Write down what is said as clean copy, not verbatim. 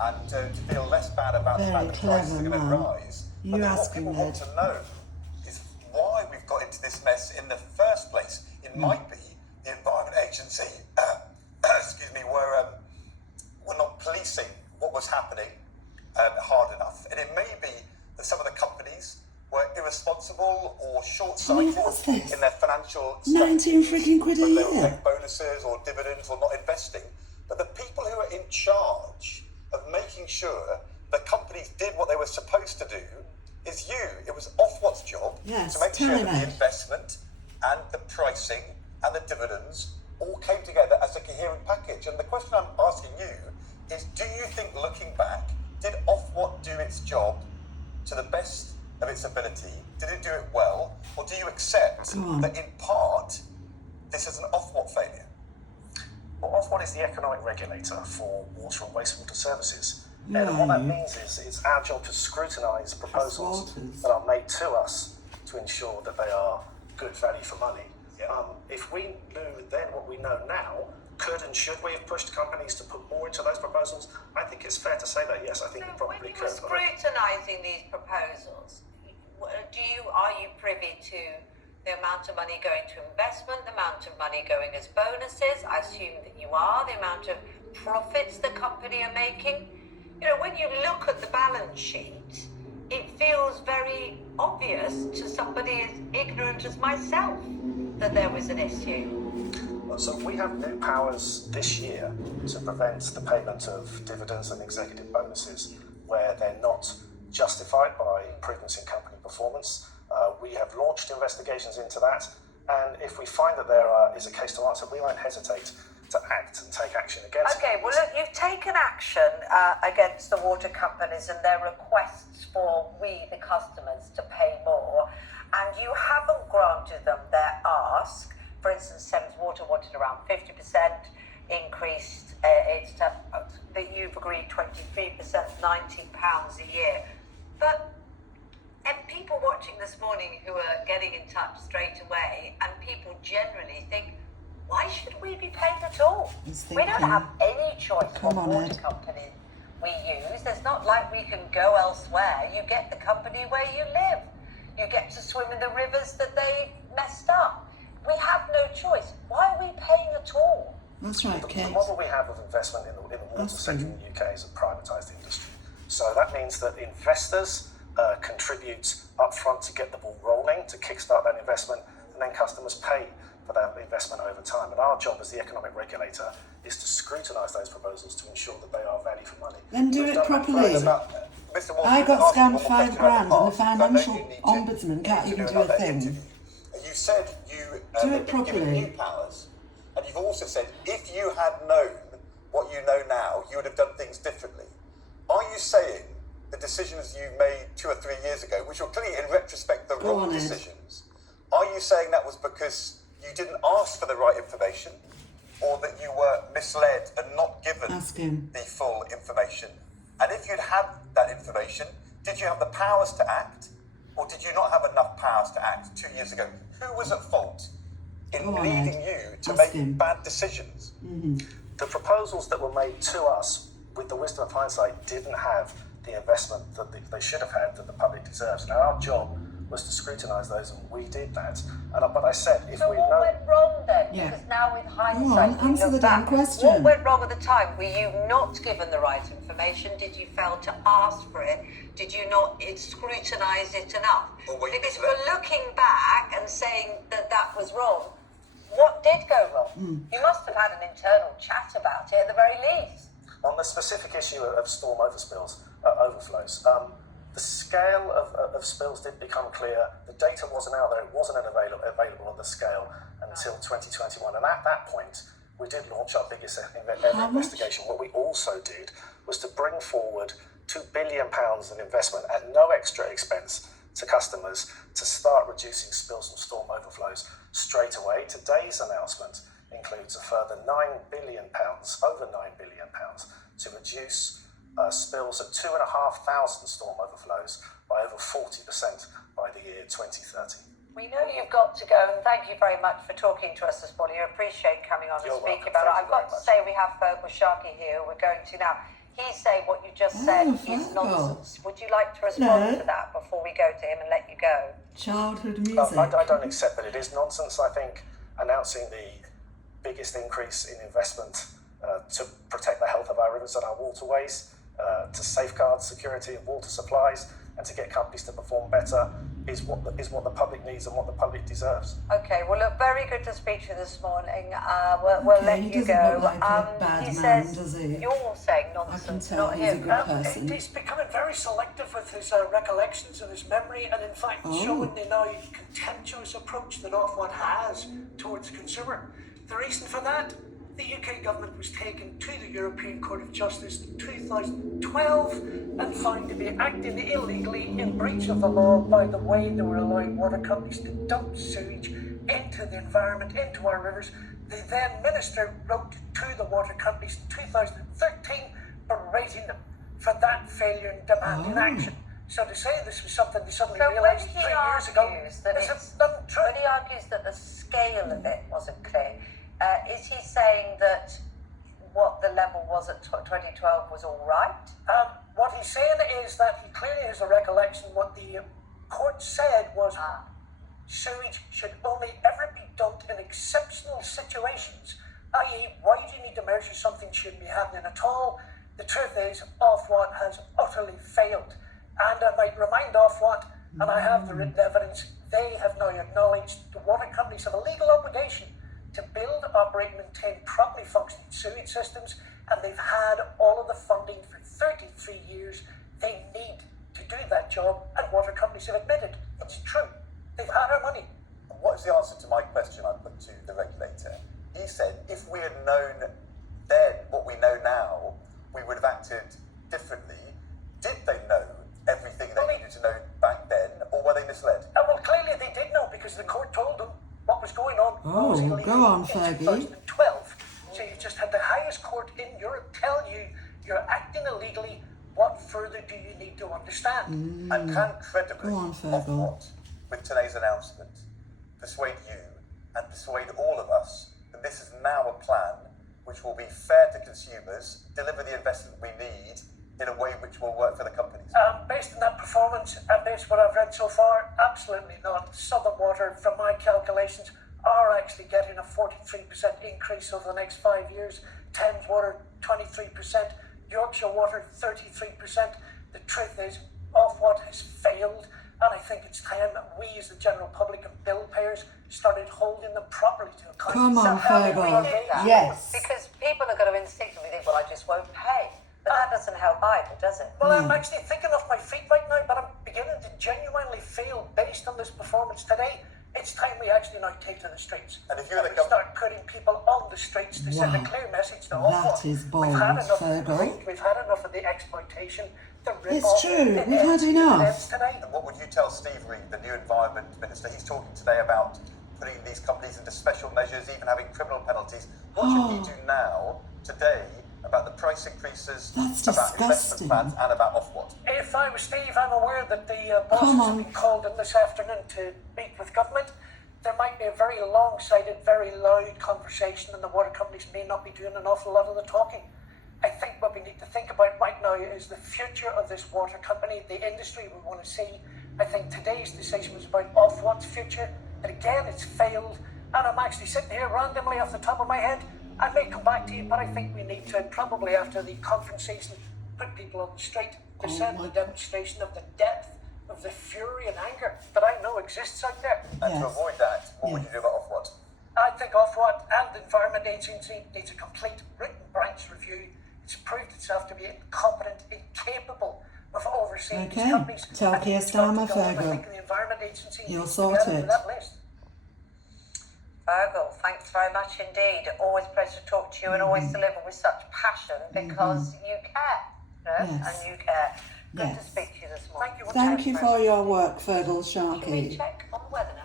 and to feel less bad about the fact that prices are going to rise. But then what people want to know is why we've got into this mess in the first place. It might be the Environment Agency, were not policing what was happening hard enough. And it may be that some of the companies were irresponsible or short-sighted in their financial strategies. 19 freaking quid a year. They were paying bonuses or dividends or not investing. But the people who are in charge of making sure the companies did what they were supposed to do is you. It was Ofwat's job to make sure that the investment and the pricing and the dividends all came together as a coherent package. And the question I'm asking you is, do you think, looking back, did Ofwat do its job to the best of its ability? Did it do it well? Or do you accept that in part this is an Ofwat failure? Well, Ofwat is the economic regulator for water and wastewater services. And what that means is it's our job to scrutinise proposals that are made to us to ensure that they are good value for money. If we knew then what we know now, could and should we have pushed companies to put more into those proposals? I think it's fair to say that, yes, I think we probably could. When you were scrutinising these proposals, are you privy to the amount of money going to investment, the amount of money going as bonuses? I assume that you are. The amount of profits the company are making. You know, when you look at the balance sheet, it feels very obvious to somebody as ignorant as myself that there was an issue. So we have new powers this year to prevent the payment of dividends and executive bonuses where they're not justified by improvements in company performance. We have launched investigations into that, and if we find that there is a case to answer, we won't hesitate to act and take action against it. Okay, well look, you've taken action against the water companies and their requests for we, the customers, to pay more, and you haven't granted them their ask. For instance, Thames Water wanted around 50% increased. That you've agreed 23%, £90 a year. But and people watching this morning who are getting in touch straight away, and people generally think, why should we be paying at all? We don't have any choice what water company we use. It's not like we can go elsewhere. You get the company where you live. You get to swim in the rivers that they messed up. We have no choice. Why are we paying at all? That's right, Kate. The model we have of investment in the water sector in the UK is a privatised industry. So that means that investors contribute upfront to get the ball rolling, to kickstart that investment, and then customers pay for that investment over time. And our job as the economic regulator is to scrutinise those proposals to ensure that they are value for money. Then do it properly. I got scammed £5 grand and the financial ombudsman can't even do a thing. You said you do it properly. Given new powers, and you've also said if you had known what you know now, you would have done things differently. Are you saying the decisions you made 2 or 3 years ago, which were clearly in retrospect the wrong decisions, are you saying that was because you didn't ask for the right information, or that you were misled and not given the full information? And if you'd had that information, did you have the powers to act, or did you not have enough powers to act 2 years ago? Who was at fault in leading you to make bad decisions? The proposals that were made to us, with the wisdom of hindsight, didn't have the investment that they should have had that the public deserves. And our job was to scrutinise those, and we did that. But I said, if we know... So what went wrong then? Because now with hindsight, answer the damn question. What went wrong at the time? Were you not given the right information? Did you fail to ask for it? Did you not scrutinise it enough? Because we're looking back and saying that that was wrong. What did go wrong? You must have had an internal chat about it at the very least. On the specific issue of storm overflows, the scale of spills did become clear. The data wasn't out there. It wasn't available on the scale until 2021. And at that point, we did launch our biggest ever investigation. What we also did was to bring forward £2 billion in investment at no extra expense to customers to start reducing spills and storm overflows straight away. Today's announcement includes a further £9 billion, over £9 billion, to reduce spills of 2,500 storm overflows by over 40% by the year 2030. We know you've got to go, and thank you very much for talking to us this morning. I appreciate coming on and speaking about it. I've got to say we have Fergal Sharkey here, who we're going to now. he's saying what you just said is Fergal. nonsense. Would you like to respond No. to that before we go to him and let you go? Childhood music. I don't accept that it is nonsense. I think announcing the biggest increase in investment to protect the health of our rivers and our waterways, to safeguard security of water supplies, and to get companies to perform better is what the public needs and what the public deserves. Okay, well, look, very good to speak to you this morning. We'll Okay, let he you doesn't go. look like a bad he man, says does he? you're saying I can nonsense, tell not he's a him. good person. He's becoming very selective with his recollections and his memory, and in fact showing the now contemptuous approach that Ofwat has towards the consumer. The reason for that, the UK government was taken to the European Court of Justice in 2012 and found to be acting illegally in breach of the law by the way they were allowing water companies to dump sewage into the environment, into our rivers. The then minister wrote to the water companies in 2013 berating them for that failure and demanding action. So to say this was something they suddenly So when realised he 3 years ago argues that is it's, untrue. when he argues that the scale of it wasn't clear, is he saying that what the level was at 2012 was all right? What he's saying is that he clearly has a recollection. What the court said was sewage should only ever be dumped in exceptional situations, i.e. why do you need to measure something shouldn't be happening at all? The truth is Ofwat has utterly failed. And I might remind Ofwat, and I have the written evidence, they have now acknowledged the water companies have a legal obligation to build, operate, and maintain properly functioning sewage systems, and they've had all of the funding for 33 years. They need to do that job, and water companies have admitted it's true. They've had our money. What is the answer to my question I put to the regulator? He said if we had known then what we know now, we would have acted differently. Did they know everything they needed to know back then, or were they misled? Well, clearly they did know because the court told them what was going on. Oh, was illegal go on, in Fergie. 2012. So you've just had the highest court in Europe tell you you're acting illegally. What further do you need to understand? And can credibly Go on, Fergal. Ofwat, with today's announcement, persuade you and persuade all of us that this is now a plan which will be fair to consumers, deliver the investment we need in a way which will work for the companies? Based on that performance and based on what I've read so far, absolutely not. Southern Water, from my calculations, are actually getting a 43% increase over the next 5 years. Thames Water, 23%. Yorkshire Water, 33%. The truth is, Ofwat has failed, and I think it's time that we as the general public and bill payers started holding them properly to account. Come on, So how do we Fergal. do that? Yes. Because people are going to instinctively think, well, I just won't pay. But that doesn't help either, does it? Well, I'm actually thinking off my feet right now, but I'm beginning to genuinely feel, based on this performance today, it's time we actually now take to the streets. And if you're the we government- start putting people on the streets to send a Wow. clear message to That Ofwat. is bold, We've had enough of the Fergal. greed, we've had enough of the exploitation, the rip-off. It's true, It we've had ends- it enough. ends today. And what would you tell Steve Reed, the new Environment Minister? He's talking today about putting these companies into special measures, even having criminal penalties. What should he do now, today, about the price increases, That's about disgusting. investment plans, and about Ofwat? If I was Steve, I'm aware that the bosses Come have on. been called in this afternoon to meet with government. There might be a very long-sighted, very loud conversation, and the water companies may not be doing an awful lot of the talking. I think what we need to think about right now is the future of this water company, the industry we want to see. I think today's decision was about Ofwat's future, but again, it's failed. And I'm actually sitting here randomly off the top of my head. I may come back to you, but I think we need to, probably after the conference season, put people on the street to send my a demonstration of the depth of the fury and anger that I know exists out there. And to Yes. avoid that, what would you do about Ofwat? I think Ofwat and the Environment Agency needs a complete written branch review. It's proved itself to be incompetent, incapable of overseeing Okay. these companies. Tell And Keir it's got to Starmer, go. I Fergal. think the Environment Agency You're needs to be added to sorted. that list. Fergal, thanks very much indeed. Always a pleasure to talk to you and always deliver with such passion because you care, you know, Yes. and you care. Good to Yes. speak to you this morning. Thank you. Thank you for your work, Fergal Can we Sharkey. check on the weather now?